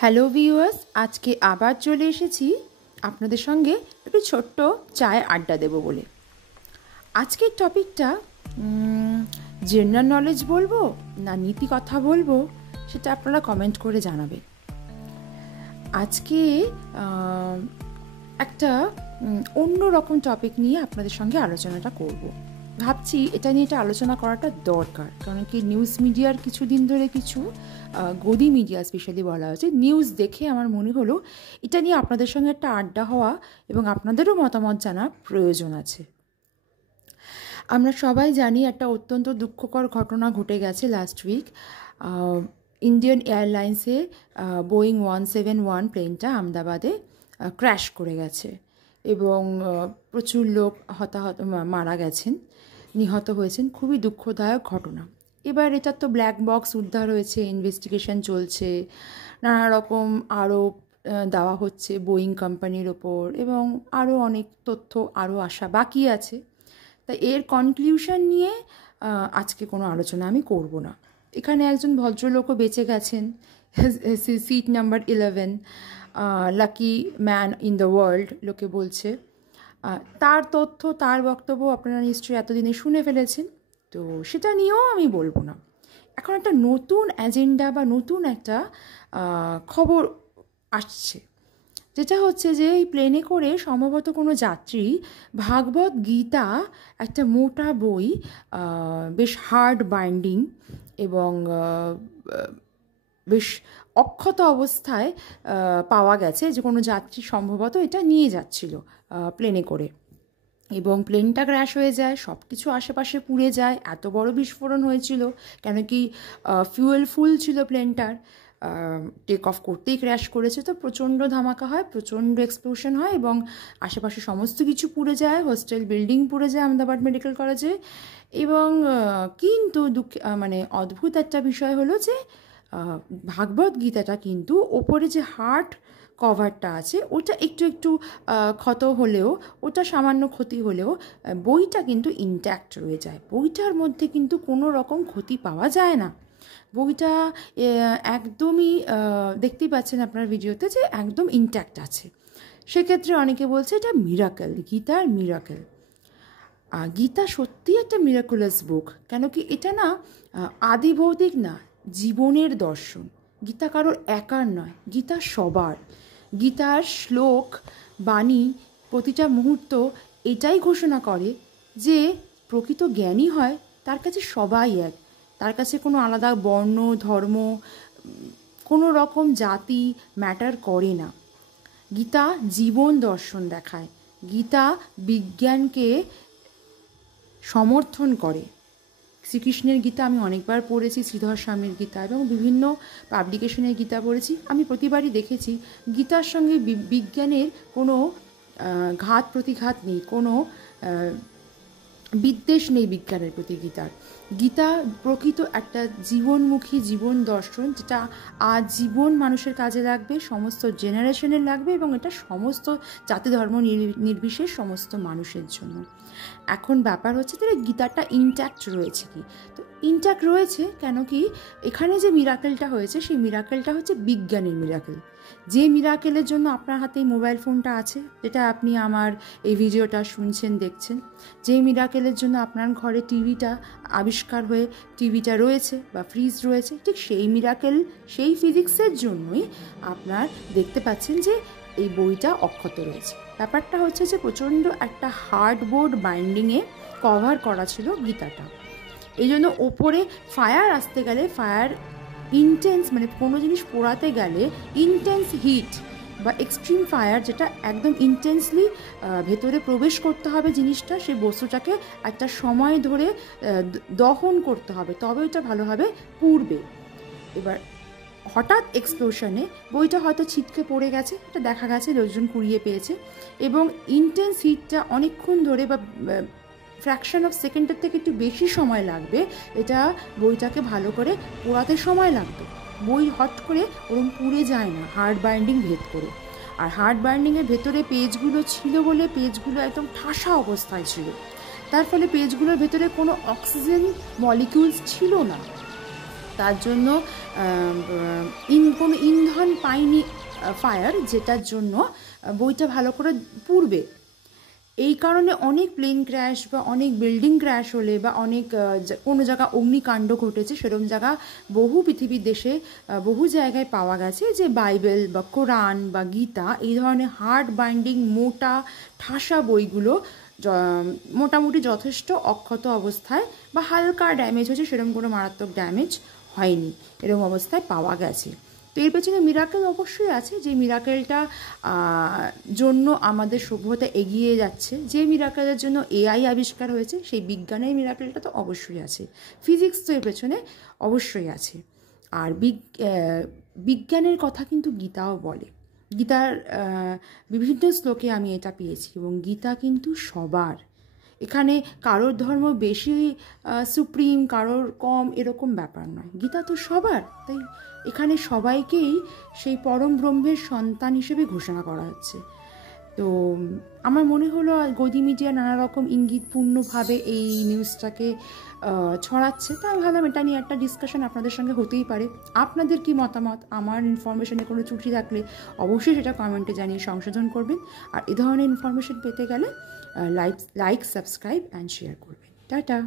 Hello viewers, আজকে আবার চলে এসেছি আপনাদের সঙ্গে একটু ছোট্ট চায়ে আড্ডা দেব বলে। আজকের টপিকটা জেনারেল নলেজ বলবো না নীতি কথা বলবো, সেটা আপনারা কমেন্ট করে জানাবেন। আজকে একটা অন্য রকম টপিক নিয়ে আপনাদের সঙ্গে আলোচনাটা করব। ভাবছি এটা নিয়ে একটা আলোচনা করাটা দরকার, কারণ কি নিউজ মিডিয়ার কিছুদিন ধরে কিছু গদি মিডিয়া স্পেশালি বলা হয়েছে, নিউজ দেখে আমার মনে হলো এটা নিয়ে আপনাদের সঙ্গে একটা আড্ডা হওয়া এবং আপনাদেরও মতামত জানা প্রয়োজন আছে। আমরা সবাই জানি একটা অত্যন্ত দুঃখকর ঘটনা ঘটে গেছে লাস্ট উইক। ইন্ডিয়ান এয়ারলাইন্সে বোয়িং 171 প্লেনটা আহমেদাবাদে ক্র্যাশ করে গেছে এবং প্রচুর লোক মারা গেছেন, নিহত হয়েছেন। খুবই দুঃখদায়ক ঘটনা। এবার এটা তো ব্ল্যাক বক্স উদ্ধার হয়েছে, ইনভেস্টিগেশন চলছে, নানা রকম আরোপ দেওয়া হচ্ছে বোয়িং কোম্পানির ওপর এবং আরও অনেক তথ্য আরও আসা বাকি আছে। তাই এর কনক্লিউশন নিয়ে আজকে কোনো আলোচনা আমি করব না। এখানে একজন ভদ্রলোকও বেঁচে গেছেন, seat number 11, lucky man in the world লোকে বলছে। তার তথ্য, তার বক্তব্য আপনারা নিশ্চয়ই এতদিনে শুনে ফেলেছেন, তো সেটা নিয়েও আমি বলবো না। এখন একটা নতুন এজেন্ডা বা নতুন একটা খবর আসছে, যেটা হচ্ছে যে এই প্লেনে করে সম্ভবত কোনো যাত্রী ভাগবত গীতা, একটা মোটা বই, বেশ হার্ড বাইন্ডিং এবং বেশ অক্ষত অবস্থায় পাওয়া গেছে, যে কোনো যাত্রী সম্ভবত এটা নিয়ে যাচ্ছিল প্লেনে করে, এবং প্লেনটা ক্র্যাশ হয়ে যায়, সব কিছু আশেপাশে পুড়ে যায়। এত বড় বিস্ফোরণ হয়েছিল কেন কি ফিউয়েল ফুল ছিল প্লেনটার, টেক অফ করতেই ক্র্যাশ করেছে, তো প্রচণ্ড ধামাকা হয়, প্রচণ্ড এক্সপ্লোশন হয় এবং আশেপাশে সমস্ত কিছু পুড়ে যায়, হোস্টেল বিল্ডিং পুড়ে যায় আহমেদাবাদ মেডিকেল কলেজে। এবং কিন্তু অদ্ভুত একটা বিষয় হলো যে ভাগবত গীতাটা কিন্তু ওপরে যে হার্ড কভারটা আছে ওটা একটু একটু ক্ষত হলেও, ওটা সামান্য ক্ষতি হলেও বইটা কিন্তু ইনট্যাক্ট রয়ে যায়। বইটার মধ্যে কিন্তু কোনো রকম ক্ষতি পাওয়া যায় না। বইটা একদমই দেখতেই পাচ্ছেন আপনার ভিডিওতে যে একদম ইনট্যাক্ট আছে। সেক্ষেত্রে অনেকে বলছে এটা মিরাকেল, গীতার মিরাকেল। গীতা সত্যি একটা মিরাকুলাস বুক, কেন কি এটা না আদি ভৌতিক না, জীবনের দর্শন। গীতা কারোর একার নয়, গীতা সবার। গীতার শ্লোক, বাণী, প্রতিটা মুহূর্ত এটাই ঘোষণা করে যে প্রকৃত জ্ঞানী হয় তার কাছে সবাই এক, তার কাছে কোনো আলাদা বর্ণ, ধর্ম, কোনো রকম জাতি ম্যাটার করে না। গীতা জীবন দর্শন দেখায়, গীতা বিজ্ঞানকে সমর্থন করে। শ্রীকৃষ্ণের গীতা আমি অনেকবার পড়েছি, শ্রীধর স্বামীর গীতা এবং বিভিন্ন পাবলিকেশনের গীতা পড়েছি। আমি প্রতিবারই দেখেছি গীতার সঙ্গে বিজ্ঞানের কোনো ঘাত প্রতিঘাত নেই, কোনো বিদ্বেষ নেই বিজ্ঞানের প্রতি গীতার। গীতা প্রকৃত একটা জীবনমুখী জীবন দর্শন, যেটা আজীবন মানুষের কাজে লাগবে, সমস্ত জেনারেশনের লাগবে এবং এটা সমস্ত জাতি ধর্ম নির্বিশেষ সমস্ত মানুষের জন্য। এখন ব্যাপার হচ্ছে যে গীতাটা ইনট্যাক্ট রয়েছে কি, তো ইনট্যাক্ট রয়েছে কেন কি এখানে যে মিরাকেলটা হয়েছে সেই মিরাকেলটা হচ্ছে বিজ্ঞানের মিরাকেল। যে মিরাকেলের জন্য আপনার হাতে এই মোবাইল ফোনটা আছে, যেটা আপনি আমার এই ভিডিওটা শুনছেন, দেখছেন, যে মিরাকেলের জন্য আপনার ঘরে টিভিটা আবিষ্কার হয়ে টিভিটা রয়েছে বা ফ্রিজ রয়েছে, ঠিক সেই মিরাকেল, সেই ফিজিক্সের জন্যই আপনার দেখতে পাচ্ছেন যে এই বইটা অক্ষত রয়েছে। ব্যাপারটা হচ্ছে যে প্রচণ্ড একটা হার্ডবোর্ড বাইন্ডিংয়ে কভার করা ছিল গীতাটা। এই জন্য ওপরে ফায়ার আসতে গেলে, ফায়ার ইন্টেন্স, কোনো জিনিস পোড়াতে গেলে ইন্টেন্স হিট বা এক্সট্রিম ফায়ার, যেটা একদম ইন্টেন্সলি ভেতরে প্রবেশ করতে হবে জিনিসটা, সেই বস্তুটাকে একটা সময় ধরে দহন করতে হবে, তবে ওটা ভালোভাবে পুড়বে। এবার হঠাৎ এক্সপ্লোশনে বইটা হয়তো ছিটকে পড়ে গেছে, এটা দেখা গেছে, লোকজন কুড়িয়ে পেয়েছে, এবং ইন্টেন্স হিটটা অনেকক্ষণ ধরে বা ফ্র্যাকশন অফ সেকেন্ডের থেকে একটু বেশি সময় লাগবে, এটা বইটাকে ভালো করে পোড়াতে সময় লাগবে। বই হট করে ওরকম পুড়ে যায় না হার্ড বাইন্ডিং ভেদ করে। আর হার্ড বাইন্ডিংয়ের ভেতরে পেজগুলো ছিল বলে পেজগুলো একদম ঠাসা অবস্থায় ছিল, তার ফলে পেজগুলোর ভেতরে কোনো অক্সিজেন মলিকিউলস ছিল না। তার জন্য কোনো ইন্ধন পায়নি ফায়ার, যেটার জন্য বইটা ভালো করে পুড়বে। এই কারণে অনেক প্লেন ক্র্যাশ বা অনেক বিল্ডিং ক্র্যাশ হলে বা অনেক কোনো জায়গা অগ্নিকাণ্ড ঘটেছে, সেরকম জায়গা বহু পৃথিবীর দেশে বহু জায়গায় পাওয়া গেছে যে বাইবেল বা কোরআন বা গীতা এই ধরনের হার্ড বাইন্ডিং মোটা ঠাসা বইগুলো মোটামুটি যথেষ্ট অক্ষত অবস্থায় বা হালকা ড্যামেজ হয়েছে, সেরকম কোনো মারাত্মক ড্যামেজ হয়নি, এরকম অবস্থায় পাওয়া গেছে। তো এর পেছনে মিরাকেল অবশ্যই আছে, যে মিরাকেলটা জন্য আমাদের সভ্যতা এগিয়ে যাচ্ছে, যে মিরাকেলের জন্য এআই আবিষ্কার হয়েছে, সেই বিজ্ঞানের মিরাকেলটা তো অবশ্যই আছে। ফিজিক্স তো এর পেছনে অবশ্যই আছে। আর বিজ্ঞানের কথা কিন্তু গীতাও বলে। গীতার বিভিন্ন শ্লোকে আমি এটা পেয়েছি, এবং গীতা কিন্তু সবার। এখানে কারোর ধর্ম বেশি সুপ্রিম, কারোর কম, এরকম ব্যাপার নয়। গীতা তো সবার, তাই এখানে সবাইকেই সেই পরম ব্রহ্মের সন্তান হিসেবে ঘোষণা করা হচ্ছে। তো আমার মনে হলো গদি মিডিয়া নানা রকম ইঙ্গিতপূর্ণভাবে এই নিউজটাকে ছড়াচ্ছে, তাই আমি ভাবলাম এটা নিয়ে একটা ডিসকাশন আপনাদের সঙ্গে হতেই পারে। আপনাদের কি মতামত? আমার ইনফরমেশনে কোনো ত্রুটি থাকলে অবশ্যই সেটা কমেন্টে জানিয়ে সংশোধন করবেন। আর এ ধরনের ইনফরমেশন পেতে গেলে লাইক, সাবস্ক্রাইব অ্যান্ড শেয়ার করবেন। টাটা।